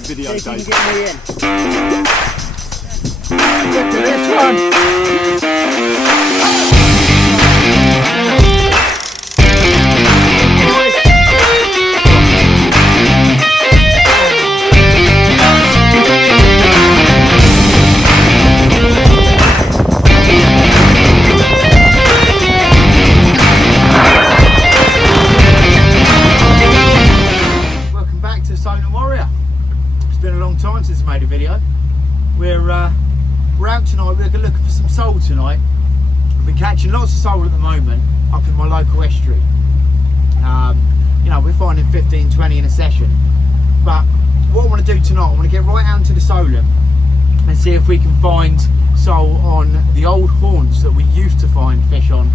video see if you goes. can get me in. Look at this one. Since I made a video. We're out tonight. We're looking for some sole tonight. We've been catching lots of sole at the moment up in my local estuary. You know, we're finding 15, 20 in a session. But what I want to do tonight, I want to get right out into the Solent and see if we can find sole on the old haunts that we used to find fish on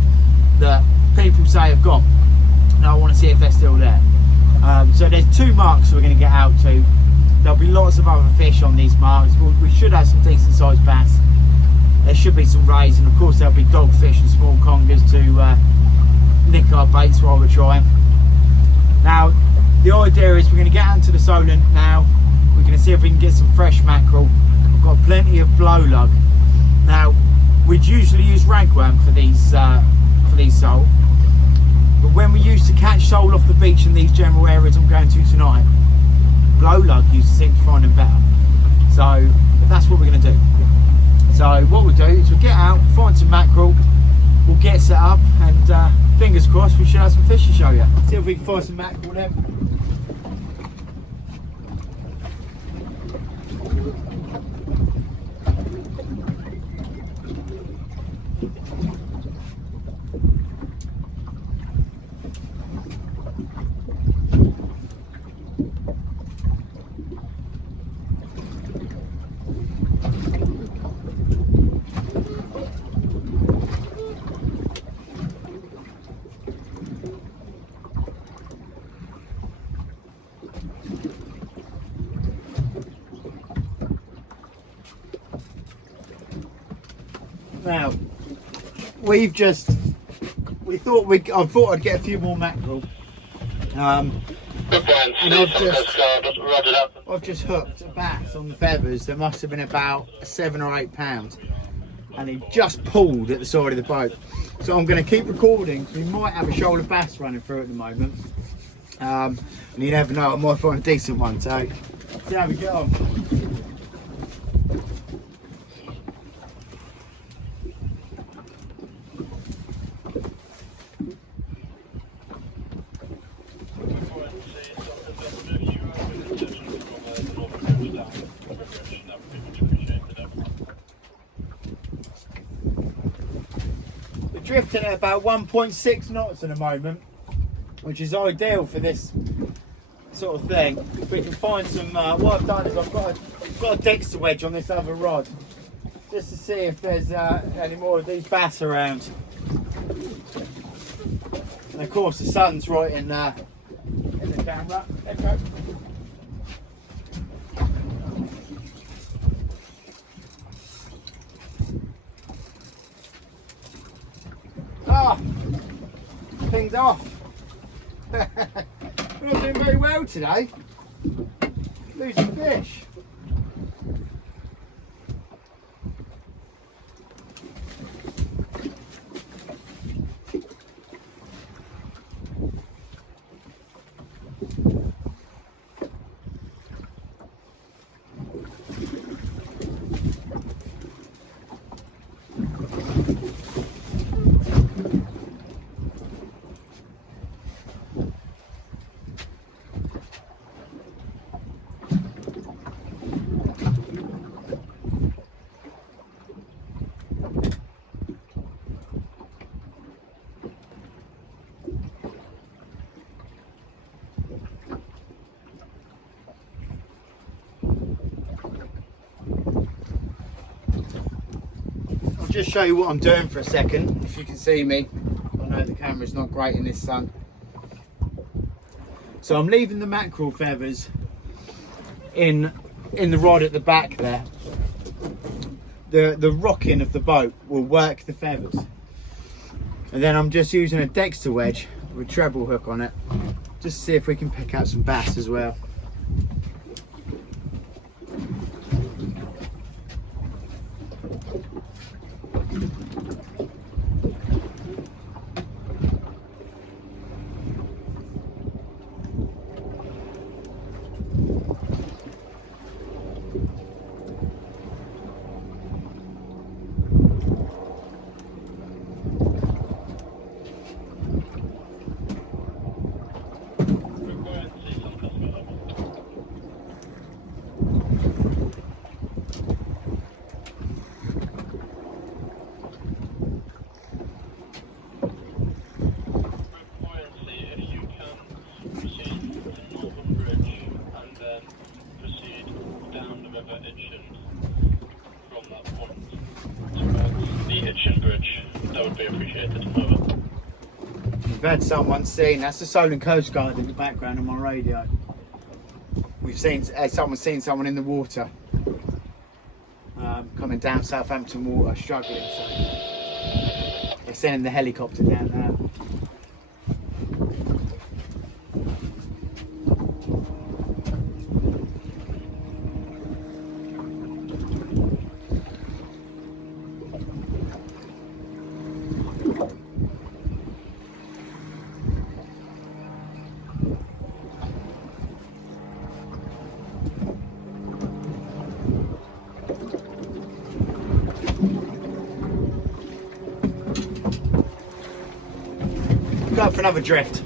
that people say have gone. Now I want to see if they're still there. So there's 2 marks we're going to get out to. There'll be lots of other fish on these marks. We should have some decent sized bass. There should be some rays, and of course there'll be dogfish and small congers to nick our baits while we're trying. Now the idea is we're going to get out into the Solent now. We're going to see if we can get some fresh mackerel. We've got plenty of blow lug. Now we'd usually use ragworm for these sole, but when we used to catch sole off the beach in these general areas I'm going to tonight, blow lug used to seem to find them better. So that's what we're going to do. So what we'll do is we'll get out, find some mackerel, we'll get set up, and fingers crossed we should have some fish to show you. See if we can find some mackerel then. Now, I thought I'd get a few more mackerel, and I've just hooked a bass on the feathers that must have been about 7 or 8 pounds, and he just pulled at the side of the boat. So I'm going to keep recording. We might have a shoal of bass running through at the moment, and you never know, I might find a decent one. So see how we get on. Drifting at about 1.6 knots at the moment, which is ideal for this sort of thing. If we can find some, what I've done is I've got a Dexter wedge on this other rod, just to see if there's any more of these bass around. And of course the sun's right in the camera. There we go. Ah, pinged off. We're not doing very well today. Losing fish. Just show you what I'm doing for a second, if you can see me. I know the camera's not great in this sun. So I'm leaving the mackerel feathers in the rod at the back there. The rocking of the boat will work the feathers. And then I'm just using a Dexter wedge with treble hook on it, just to see if we can pick out some bass as well. we've had someone seen, that's the Solent Coast Guard in the background on my radio. We've seen, someone's seen someone in the water, coming down Southampton water, struggling, so they're sending the helicopter down now. Go for another drift.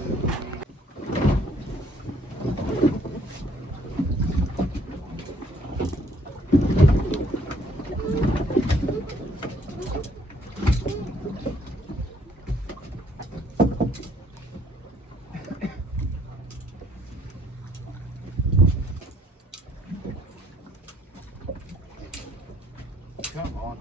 Come on.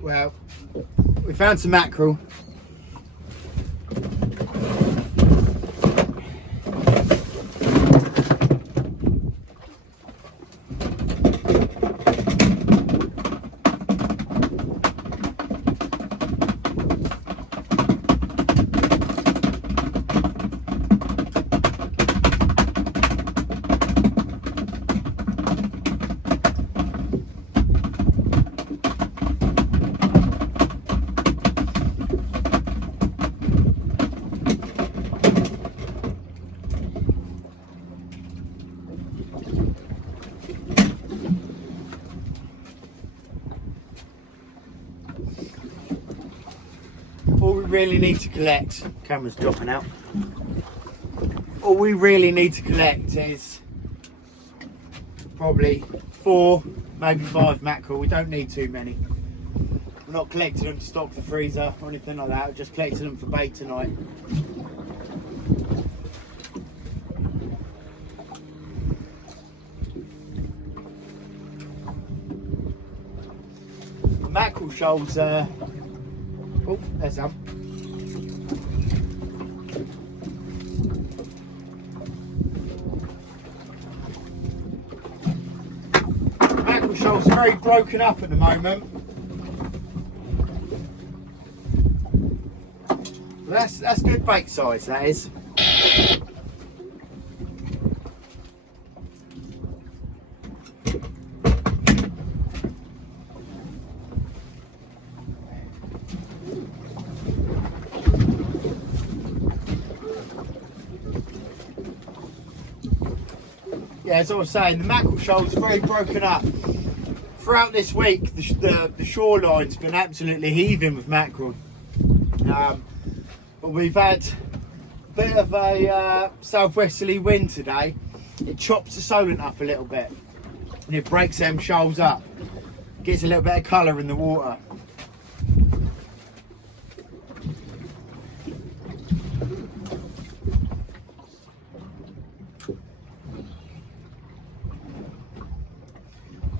Well, we found some mackerel. All we really need to collect, camera's dropping out. All we really need to collect is probably 4, maybe 5 mackerel. We don't need too many. We're not collecting them to stock the freezer or anything like that. We're just collecting them for bait tonight. The mackerel shoals, oh, there's some. Mackerel shoals are very broken up at the moment. Well, that's good bait size, that is. Yeah, as I was saying, the mackerel shoals are very broken up. Throughout this week, the shoreline's been absolutely heaving with mackerel. But we've had a bit of a southwesterly wind today. It chops the Solent up a little bit and it breaks them shoals up. Gets a little bit of colour in the water.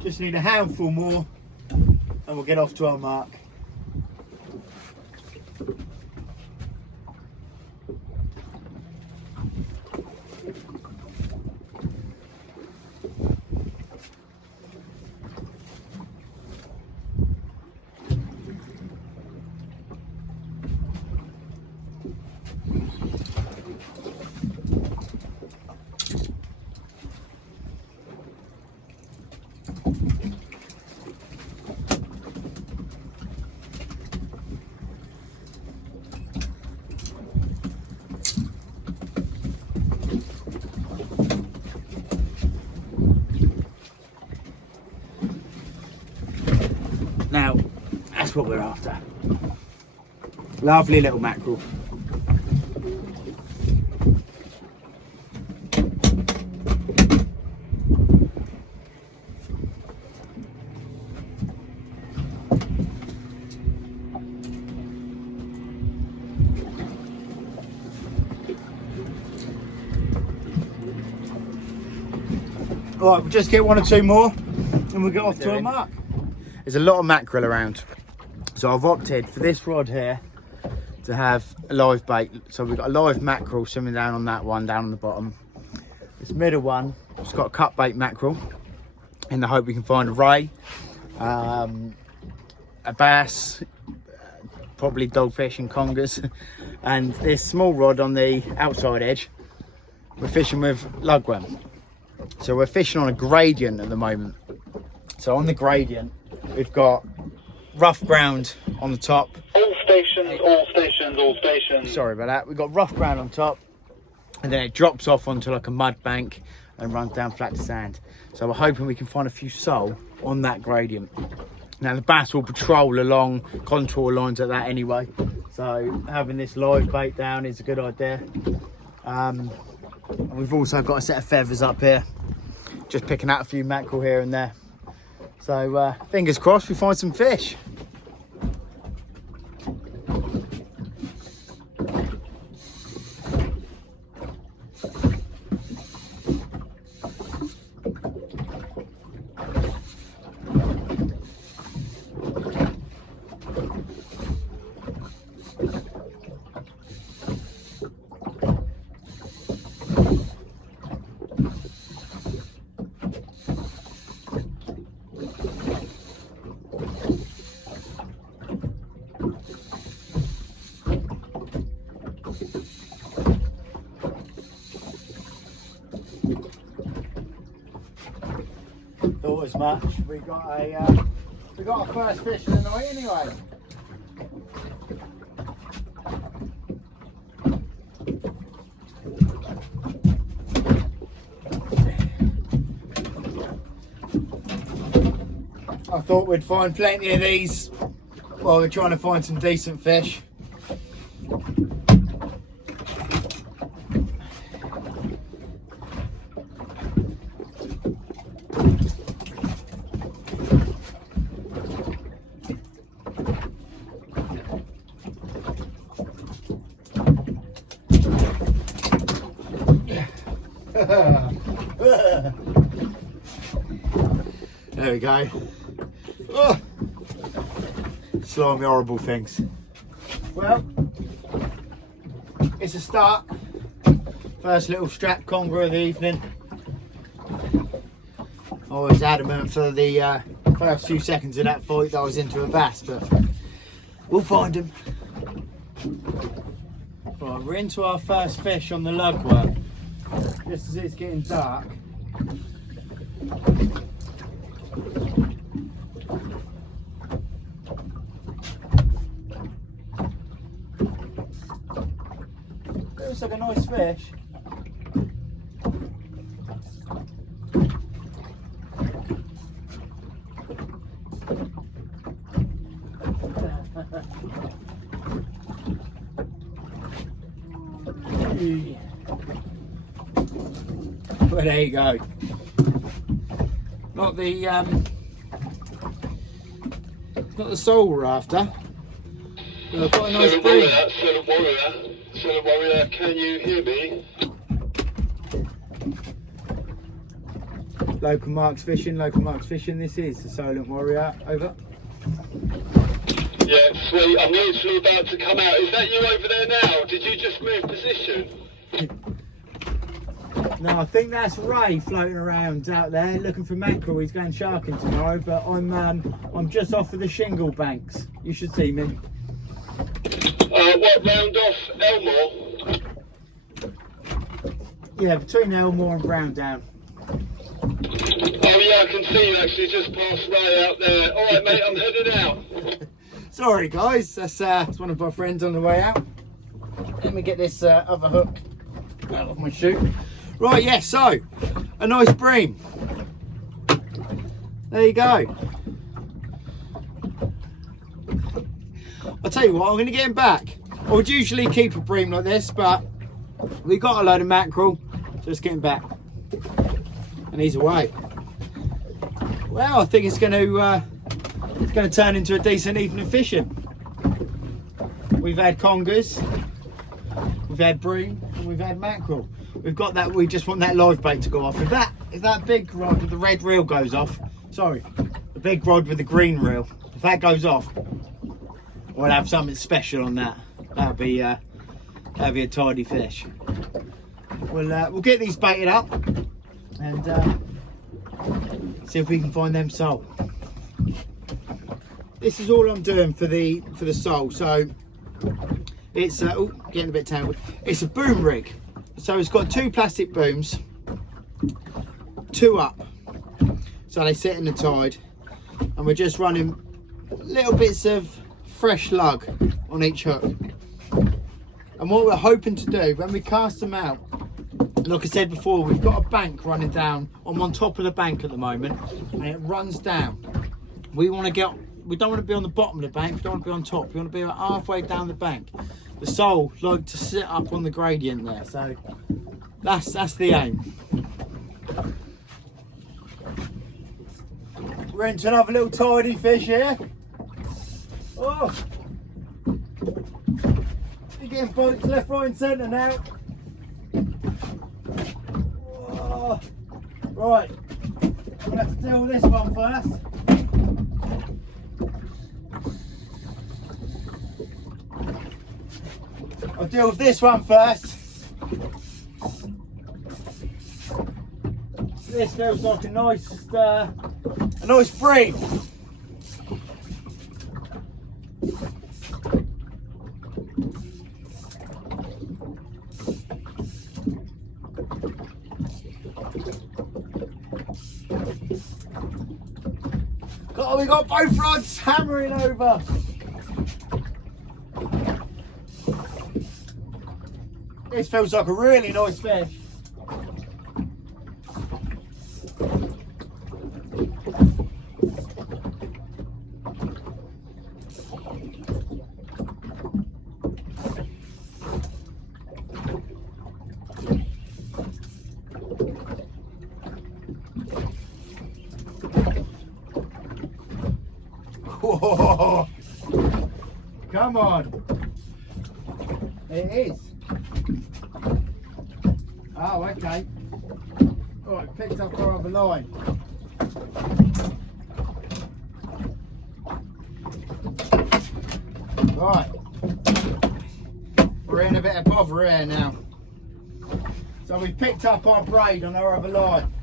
Just need a handful more and we'll get off to our mark. Now, that's what we're after. Lovely little mackerel. All right, we'll just get 1 or 2 more and we'll get off to a mark. There's a lot of mackerel around, so I've opted for this rod here to have a live bait. So we've got a live mackerel swimming down on that one, down on the bottom. This middle one, it's got a cut bait mackerel in the hope we can find a ray, a bass, probably dogfish and congers. And this small rod on the outside edge, we're fishing with lugworm. So we're fishing on a gradient at the moment. So on the gradient, we've got rough ground on the top. All stations, all stations, all stations. Sorry about that. We've got rough ground on top, and then it drops off onto like a mud bank and runs down flat to sand. So we're hoping we can find a few sole on that gradient. Now the bass will patrol along contour lines like that anyway. So having this live bait down is a good idea. We've also got a set of feathers up here, just picking out a few mackerel here and there. So fingers crossed we find some fish. Thought as much. We got a first fish of the night anyway. I thought we'd find plenty of these while we're trying to find some decent fish. There we go. Oh, slimy, horrible things. Well, it's a start. First little strap conger of the evening. I was adamant for the first few seconds of that fight that I was into a bass, but we'll find him. Right, we're into our first fish on the lugworm. Just as it's getting dark. Looks like a nice fish. Well, there you go. Not the sole we're after. But quite a nice bream. Silent warrior, can you hear me? Local Marks fishing. This is the Silent Warrior. Over. Yeah, sweet. I'm literally about to come out. Is that you over there now? Did you just move position? No, I think that's Ray floating around out there looking for mackerel. He's going sharking tomorrow, but I'm just off of the shingle banks. You should see me. What, round off Elmore? Yeah, between Elmore and Brown Down. Oh yeah, I can see you actually just past Ray out there. All right, mate, I'm headed out. Sorry, guys. That's one of our friends on the way out. Let me get this other hook out of my chute. Right, yeah, so a nice bream. There you go. I'll tell you what, I'm going to get him back. I would usually keep a bream like this, but we got a load of mackerel, so let's get him back. And he's away. Well, I think it's going to turn into a decent evening fishing. We've had congers, we've had bream, and we've had mackerel. We've got that. We just want that live bait to go off. If that big rod with the red reel goes off, sorry, the big rod with the green reel, if that goes off, we'll have something special on that. That'll be a tidy fish. We'll get these baited up and see if we can find them sole. This is all I'm doing for the sole. So it's getting a bit tangled. It's a boom rig. So it's got 2 plastic booms, 2 up. So they sit in the tide, and we're just running little bits of fresh lug on each hook. And what we're hoping to do when we cast them out, like I said before, we've got a bank running down. I'm on top of the bank at the moment, and it runs down. We don't want to be on the bottom of the bank, we don't want to be on top, we want to be about halfway down the bank. The sole like to sit up on the gradient there, so that's the aim. We're into another little tidy fish here. Oh, you're getting bites left, right and centre now. Oh. Right, we'll have to deal with this one first. I'll deal with this one first. This feels like a nice bream. We got both rods hammering over. This feels like a really nice fish. Whoa. Come on. It is. Oh, okay. Oh, it picked up our other line. Right. We're in a bit of bother here now. So we picked up our braid on our other line.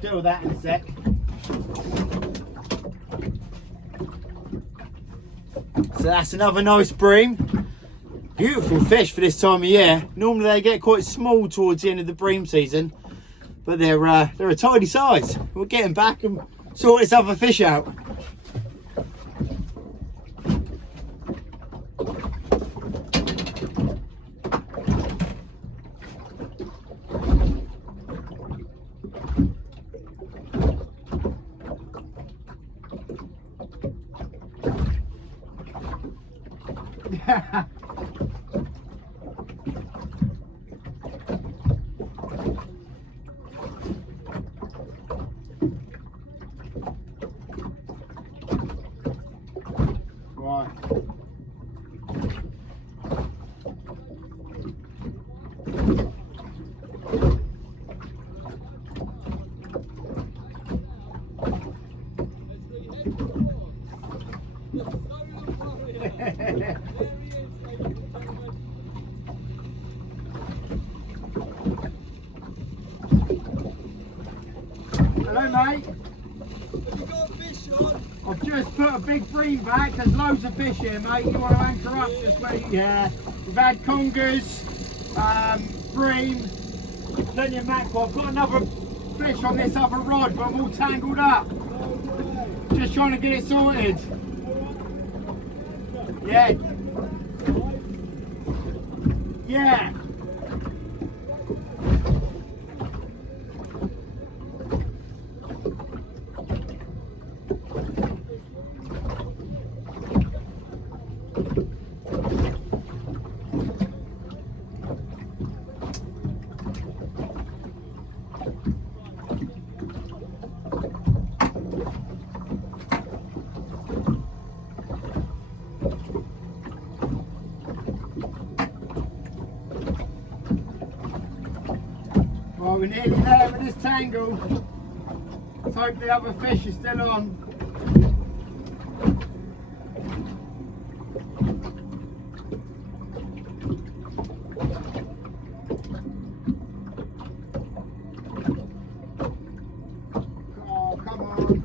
Deal with that in a sec. So that's another nice bream. Beautiful fish for this time of year. Normally they get quite small towards the end of the bream season, but they're a tidy size. We'll get them back and sort this other fish out. Right. Hello mate. Have you got a fish on? I've just put a big bream back. There's loads of fish here mate. You want to anchor up just where you We've had congers, bream, plenty of mackerel. I've got another fish on this other rod but I'm all tangled up. Just trying to get it sorted. Yeah. Yeah. Well, we're nearly there with this tangle. Let's hope the other fish is still on. Oh, come on.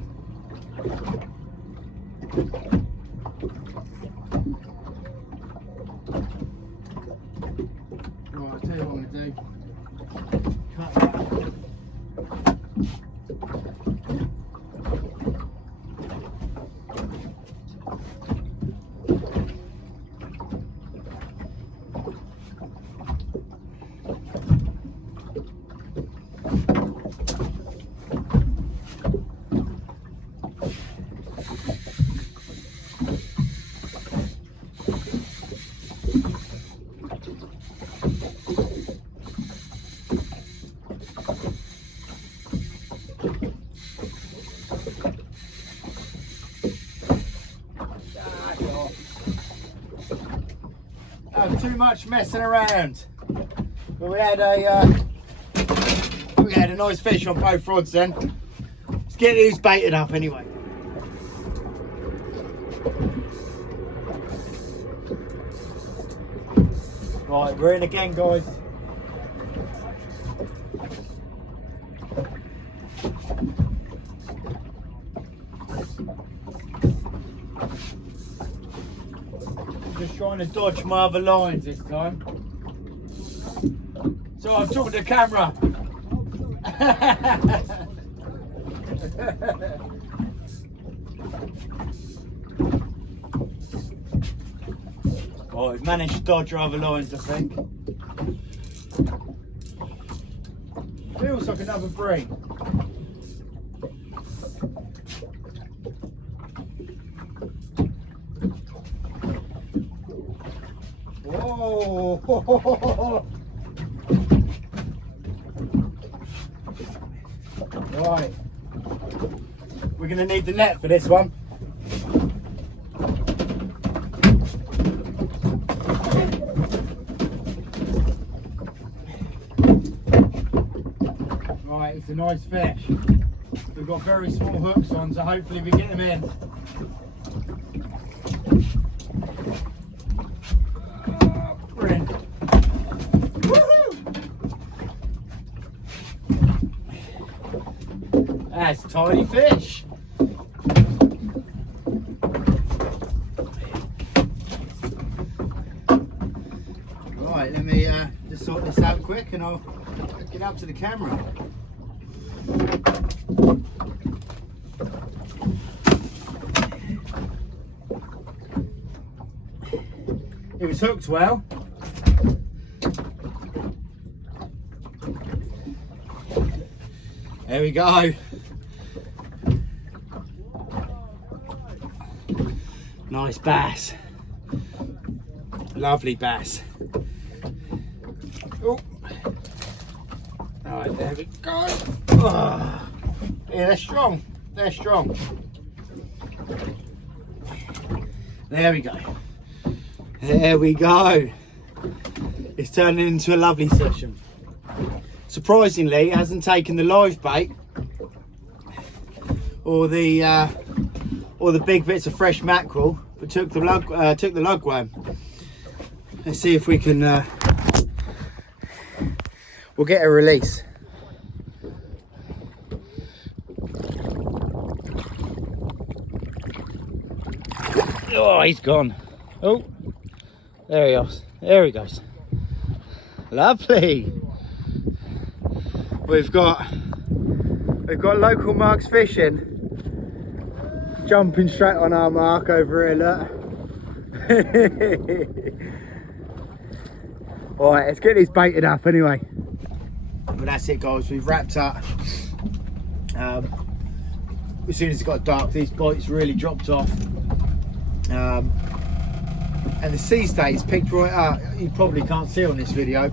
Right, I'll tell you what I'm going to do. Cut that. Too much messing around. But we had a nice fish on both rods then. Let's get these baited up anyway. Right, we're in again, guys. Just trying to dodge my other lines this time. So I'm talking to the camera. Oh, we've managed to dodge our other lines, I think. Feels like another bream. Whoa! Right, we're going to need the net for this one. Right, it's a nice fish. We've got very small hooks on, so hopefully we get them in. Brilliant. That's a tiny fish. Right, let me just sort this out quick and I'll get up to the camera. It was hooked well. There we go. Nice bass. Lovely bass. Oh. Alright, there we go. Oh. Yeah, they're strong. They're strong. There we go. There we go. It's turning into a lovely session. Surprisingly, it hasn't taken the live bait or the big bits of fresh mackerel, but took the lugworm. Let's see if we can. We'll get a release. Oh, he's gone. Oh, there he goes. There he goes. Lovely. We've got local marks fishing, jumping straight on our mark over here. Look, Alright, let's get this baited up anyway. But that's it, guys, we've wrapped up. As soon as it got dark, these bites really dropped off. And the sea state is picked right up. You probably can't see on this video,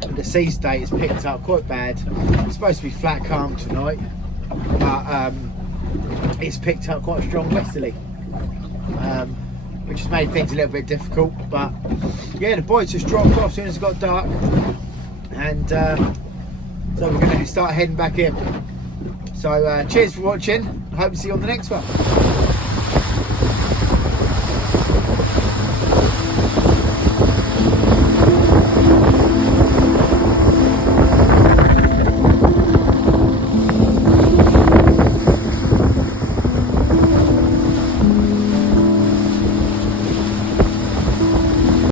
but the sea state is picked up quite bad. It's supposed to be flat calm tonight, but it's picked up quite strong westerly, which has made things a little bit difficult. But yeah, the bites just dropped off as soon as it got dark, and so we're going to start heading back in. So cheers for watching. I hope to see you on the next one.